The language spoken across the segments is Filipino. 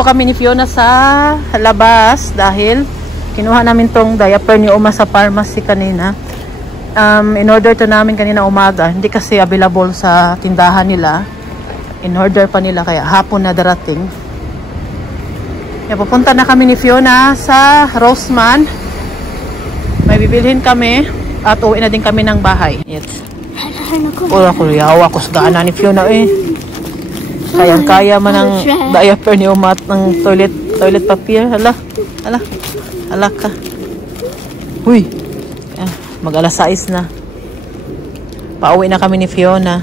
Nandito kami ni Fiona sa labas dahil kinuha namin tong diaper ni Uma sa pharmacy kanina. In order to namin kanina umaga. Hindi kasi available sa tindahan nila. In order pa nila kaya hapon na darating. Kaya pupunta na kami ni Fiona sa Roseman. May bibilhin kami at uwi na din kami ng bahay. Yes. Wala ko yawa ko sa daanan ni Fiona eh. Kayang-kaya man ang diaper ni Uma at ng toilet papier. Hala ka. Huy. Mag alas 6 na. Pauwi na kami ni Fiona.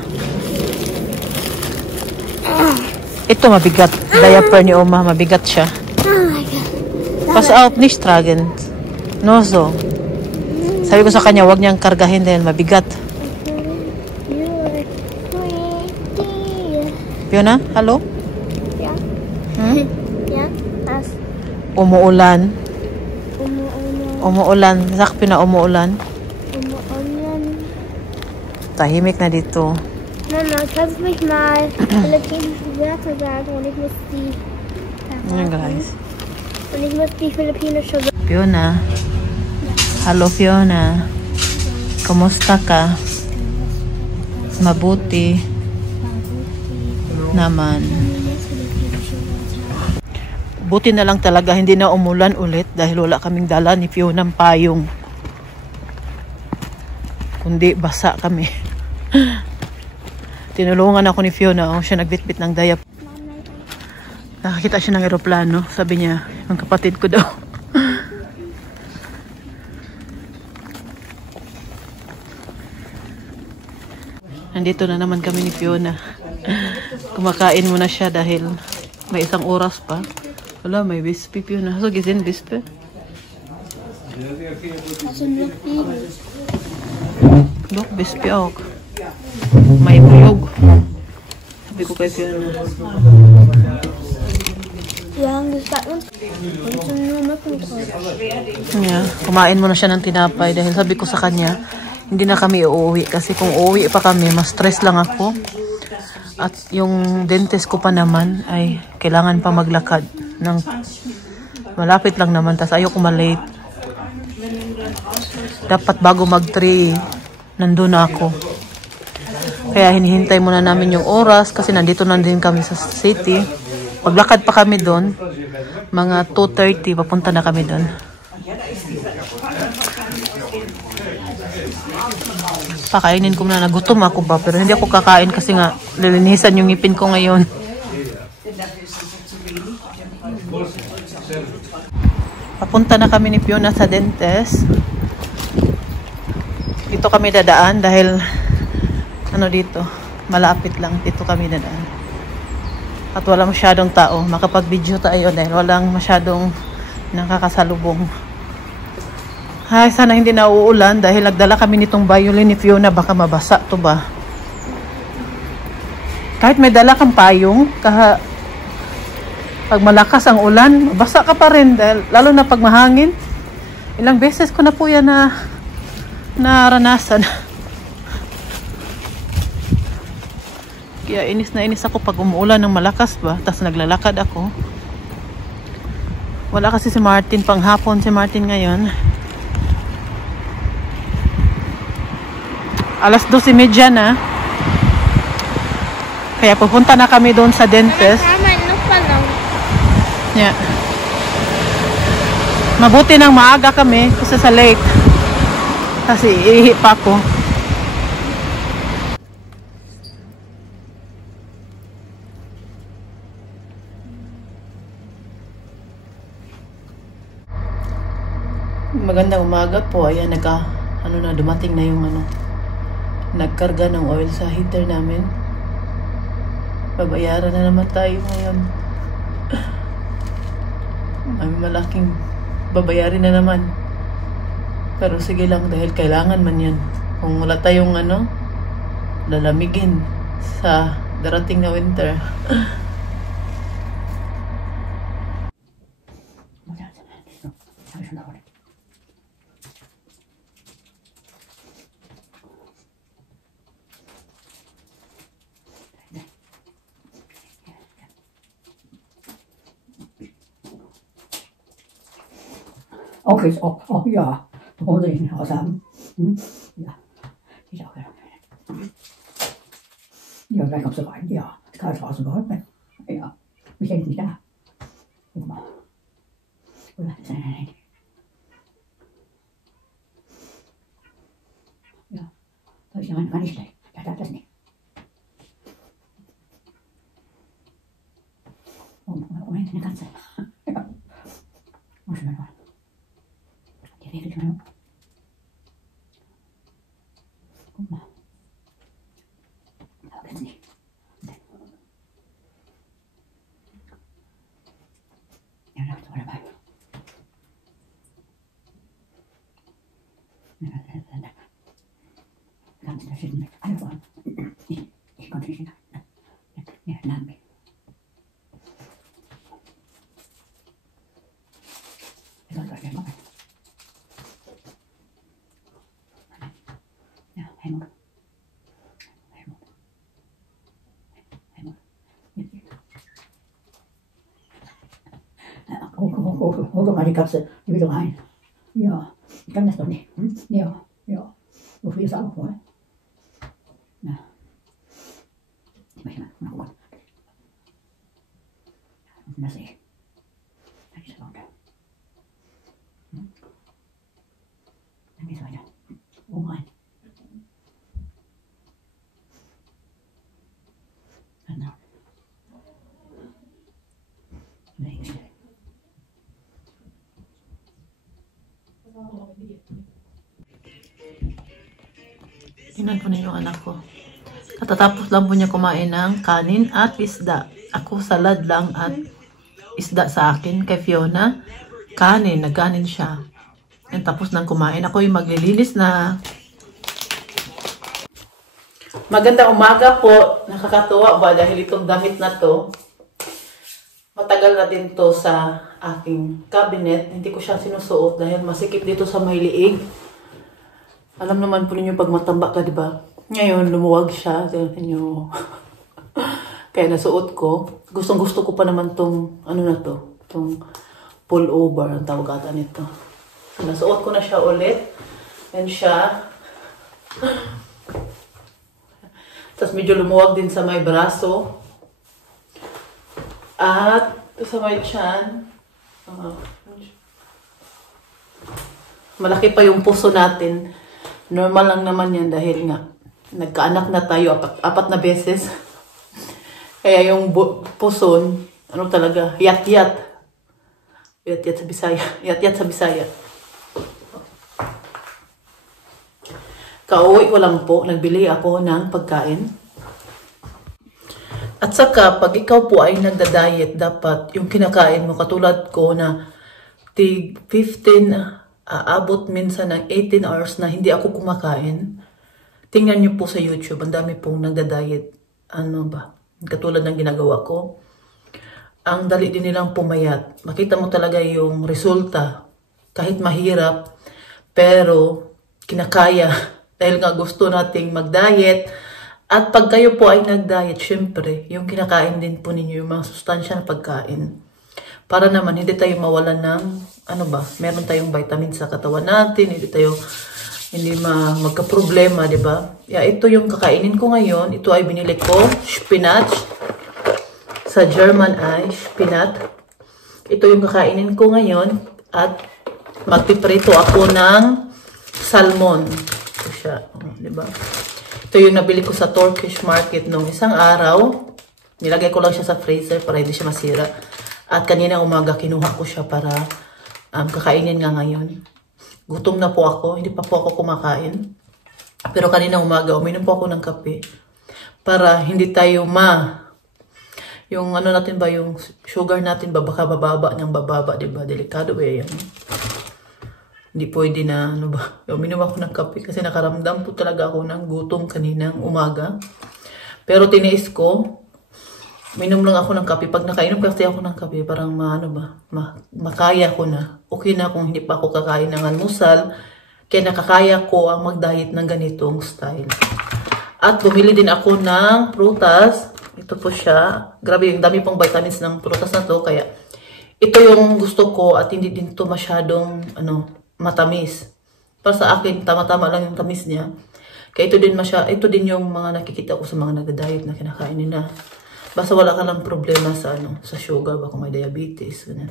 Ito mabigat. Diaper ni Uma. Mabigat siya. Pass out ni Stragen. No so. Sabi ko sa kanya, wag niyang kargahin dahil mabigat. Fiona, hello? Yeah. Yeah. Umuulan. Umuulan. Sakpi na umuulan. Tahimik na dito. Mama, kannst du mich mal philippinische Wörter sagen und ich muss die... Ayan guys. Und ich muss die philippinische Wörter... Fiona. Hello Fiona. Kumusta ka? Mabuti. Naman. Buti na lang talaga hindi na umulan ulit dahil wala kaming dala ni Fiona ng payong. Kundi basa kami. Tinulungan ako ni Fiona. Siya nagbitbit ng dayap. Nakakita siya ng eroplano. Sabi niya, ang kapatid ko daw. Nandito na naman kami ni Fiona. Kumakain muna siya dahil may isang oras pa. Wala, may bispi Fiona. So, gisin bispi? Look, bispi ako. May bulog. Sabi ko kay Fiona. Yeah, kumain muna siya ng tinapay dahil sabi ko sa kanya, hindi na kami uuwi kasi kung uuwi pa kami, mas stress lang ako. At yung dentist ko pa naman ay kailangan pa maglakad ng malapit lang naman, tas ayoko malate. Dapat bago mag 3 nandun na ako. Kaya hinihintay muna namin yung oras kasi nandito na din kami sa city. Paglakad pa kami doon, mga 2:30 papunta na kami doon. Pakainin ko na, nagutom ako ba, pero hindi ako kakain kasi nga lilinisan yung ngipin ko ngayon. Papunta na kami ni Fiona sa dentist. Dito kami dadaan dahil ano dito, malapit lang dito kami dadaan. At wala masyadong tao, makapag-video tayo dahil walang masyadong nakakasalubong. Ay, sana hindi na uulan dahil nagdala kami nitong violin ni Fiona, baka mabasa to ba. Kahit may dala kang payong, pag malakas ang ulan, basa ka pa rin dahil, lalo na pag mahangin. Ilang beses ko na po yan na naranasan. Kaya inis na inis ako pag umuulan ng malakas ba, tapos naglalakad ako. Wala kasi si Martin, panghapon si Martin ngayon. Alas 12:30 na. Kaya pupunta na kami doon sa dentist. Yeah. Mabuti nang maaga kami kasi sa late. Kasi ihi pa ako. Magandang umaga po. Ayan, dumating na yung nagkarga ng oil sa heater namin. Babayaran na naman tayo ngayon. May malaking babayarin na naman. Pero sige lang dahil kailangan man yan. Kung wala tayong lalamigin sa darating na winter. Okay, ja. Hol ich nicht aus haben. Ja. Ist auch wieder. Ja, gleich kommst du rein. Ja. Ist gerade draußen geholfen. Ja. Michael ist nicht da. Guck mal. Oder ist er nicht? Ja. Soll ich rein? War nicht schlecht. Der darf das nicht. Moment, eine Katze. Ja. Muss ich mal. Die regelt schon. Guck mal. Aber geht's nicht. Ja, da ist er dabei. Ganz da steht mit alle vor. Ich konnte nicht hinein. Ja, nahm mich. Ja, Helmut. Hol doch mal die Katze wieder rein. Ja, ich kann das doch nicht. Ja, ja. So viel ist auch wohl. Ja. Ich möchte mal gucken. Und das sehe ich. Dann ist es runter. Dann geht's weiter. Oben rein. Genau. Hinstellen. Tingnan po ninyo anak ko. Katatapos lang po niya kumain ng kanin at isda. Ako salad lang at isda sa akin. Kay Fiona, kanin. Nagkanin siya. And tapos nang kumain. Ako yung maglilinis na. Magandang umaga po. Nakakatuwa ba dahil itong damit na to. Matagal na din to sa aking cabinet. Hindi ko siya sinusuot dahil masikip dito sa may liig. Alam naman po ninyo pag matamba ka, di ba? Ngayon, lumuwag siya. Tignan nyo. Kaya nasuot ko. Gustong gusto ko pa naman tong, ano na to? Tong pullover, ang tawag ata nito. So, nasuot ko na siya ulit. And siya. Tapos medyo lumuwag din sa may braso. At sa may tiyan. Malaki pa yung puso natin. Normal lang naman yan dahil nga nagkaanak na tayo apat na beses. Kaya yung puson, ano talaga, yat-yat. Yat-yat sa Bisaya. Yat-yat sa Bisaya. Kauwi ko lang po, nagbili ako ng pagkain. At saka, pag ikaw po ay nagda-diet, dapat yung kinakain mo, katulad ko na tig 15 aabot minsan ng 18 hours na hindi ako kumakain. Tingnan nyo po sa YouTube, ang dami pong nagda-diet. Ano ba? Katulad ng ginagawa ko. Ang dali din nilang pumayat. Makita mo talaga yung resulta. Kahit mahirap, pero kinakaya. Dahil nga gusto nating mag-diet. At pag kayo po ay nag-diet, syempre, yung kinakain din po ninyo, yung mga sustansya na pagkain. Para naman, hindi tayo mawalan ng, ano ba, meron tayong vitamin sa katawan natin, hindi magka-problema, di ba? Ito yung kakainin ko ngayon. Ito ay binili ko, spinach, sa German ay spinach. Ito yung kakainin ko ngayon, at magpiprito ako ng salmon. Ito siya, di ba? Ito yung nabili ko sa Turkish market nung isang araw. Nilagay ko lang siya sa freezer para hindi siya masira. At kanina umaga, kinuha ko siya para kakainin nga ngayon. Gutom na po ako. Hindi pa po ako kumakain. Pero kanina umaga, uminom po ako ng kape. Para hindi tayo yung ano natin ba, yung sugar natin ba, baka bababa ng bababa, diba? Delikado yan. Hindi pwede na, ano ba. Uminom ako ng kape kasi nakaramdam po talaga ako ng gutom kaninang umaga. Pero tiniis ko. Minom lang ako ng kape. Pag nakainom kasi ako ng kape, parang makaya ko na. Okay na kung hindi pa ako kakain ng almusal. Kaya nakakaya ko ang mag-diet ng ganitong style. At bumili din ako ng prutas. Ito po siya. Grabe, yung dami pong vitamins ng prutas na to. Kaya ito yung gusto ko at hindi din to masyadong matamis. Para sa akin, tama-tama lang yung tamis niya. Kaya ito din yung mga nakikita ko sa mga nag-diet na kinakain nila. Basta wala ka lang problema sa sugar, baka may diabetes, ganyan.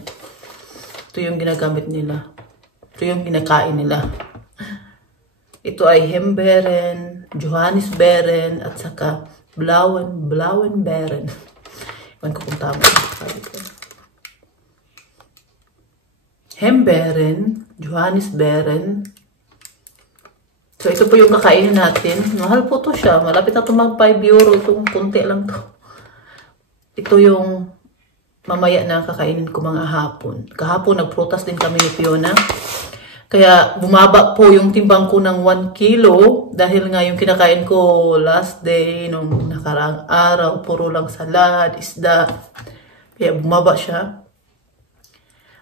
Ito yung ginagamit nila. Ito yung kinakain nila. Ito ay hembeeren, Johannisbeeren, at saka Blauenbeeren. Iwan ko kung tama. Hembeeren, Johannisbeeren. So, ito po yung kakainin natin. Mahal po to siya. Malapit na ito mag 5 euro. Itong konti lang to. Ito yung mamaya na kakainin ko mga hapon. Kahapon, nagprutas din kami ni Fiona. Kaya, bumaba po yung timbang ko ng 1 kilo. Dahil nga yung kinakain ko last day, nung nakaraang araw, puro lang salad, isda. Kaya, bumaba siya.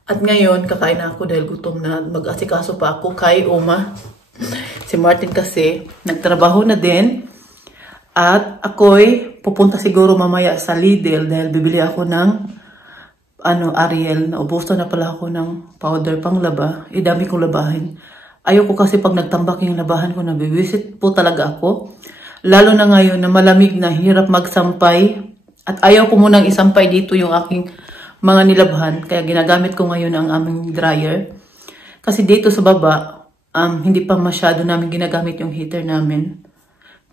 At ngayon, kakain na ako dahil gutom na. Mag-asikaso pa ako kay Uma. Si Martin kasi, nagtrabaho na din. At ako'y pupunta siguro mamaya sa Lidl dahil bibili ako ng Ariel. Naubusto na pala ako ng powder pang laba. Dami kong labahin. Ayoko kasi pag nagtambak yung labahan ko, nabibisit po talaga ako. Lalo na ngayon na malamig na, hirap magsampay. At ayaw ko munang isampay dito yung aking mga nilabhan, kaya ginagamit ko ngayon ang aming dryer. Kasi dito sa baba, hindi pa masyado namin ginagamit yung heater namin.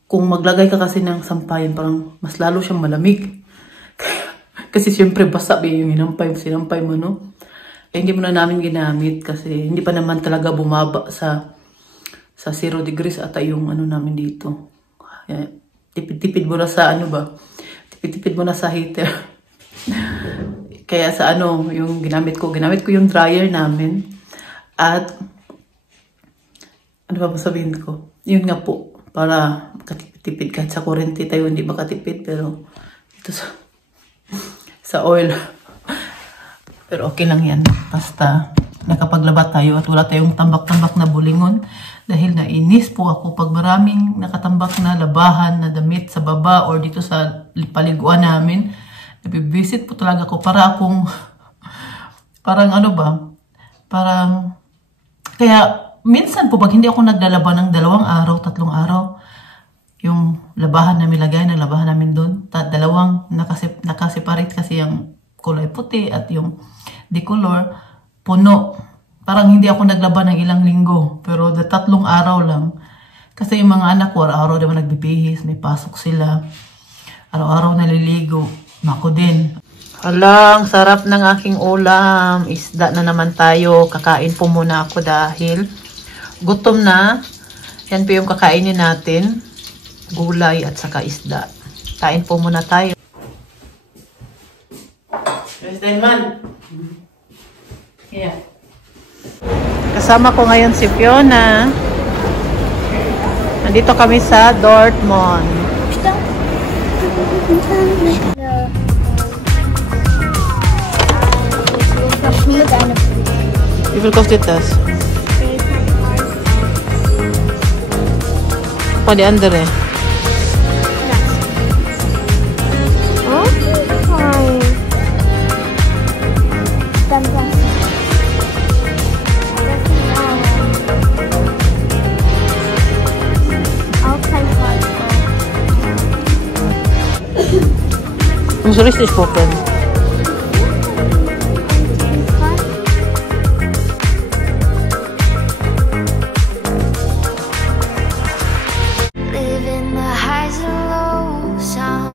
Kung maglagay ka kasi ng sampayan, parang mas lalo siyang malamig. Kasi siyempre basa yung sinampay mo, no? Kaya hindi mo na namin ginamit kasi hindi pa naman talaga bumaba sa 0 degrees ata yung namin dito. Kaya, tipid-tipid mo na sa tipid-tipid mo na sa heater. Kaya sa yung ginamit ko yung dryer namin. At, ano ba sabihin ko? Yun nga po, para makatipid kahit sa kurente tayo hindi makatipid, pero ito sa oil. Pero okay lang yan. Basta, nakapaglaba tayo at wala tayong tambak-tambak na bulingon. Dahil nainis po ako pag maraming nakatambak na labahan na damit sa baba or dito sa paliguan namin. Nabibisit po talaga ako para akong, parang kaya minsan po pag hindi ako naglalaba ng 2 araw, 3 araw, yung labahan na nilagay na labahan namin doon, dalawang nakaseparate kasi yung kulay puti at yung decolor, puno. Parang hindi ako naglaba ng ilang linggo, pero 3 araw lang. Kasi yung mga anak ko, araw-araw naman nagbibihis, may pasok sila, araw-araw naliligo. Ako din. Alang, sarap ng aking ulam. Isda na naman tayo. Kakain po muna ako dahil gutom na. Yan po yung kakainin natin. Gulay at saka isda. Kain po muna tayo. Man. Yeah. Kasama ko ngayon si Fiona. Nandito kami sa Dortmund. Wie viel kostet das? Apa die andere? Dann was? Auch kein Fall. Muss richtig gucken.